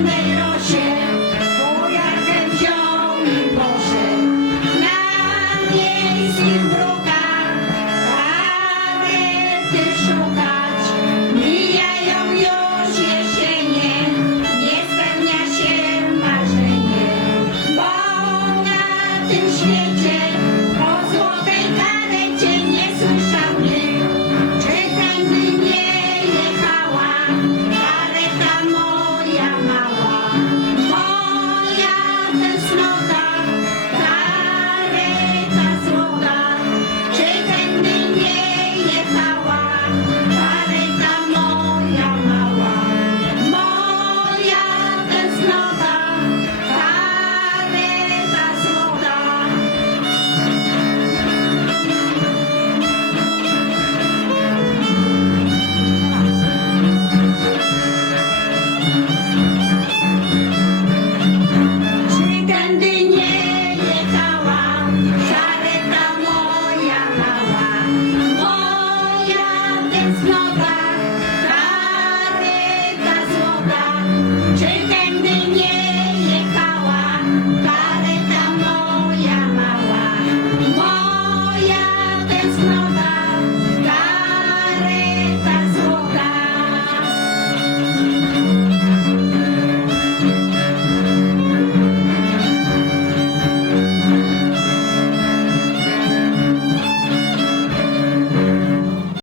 trudnej rosie, pojarkę wziął i poszedł na miejskich brukach, planety szukać. Mijają już jesienie, nie spełnia się marzenie, bo na tym świecie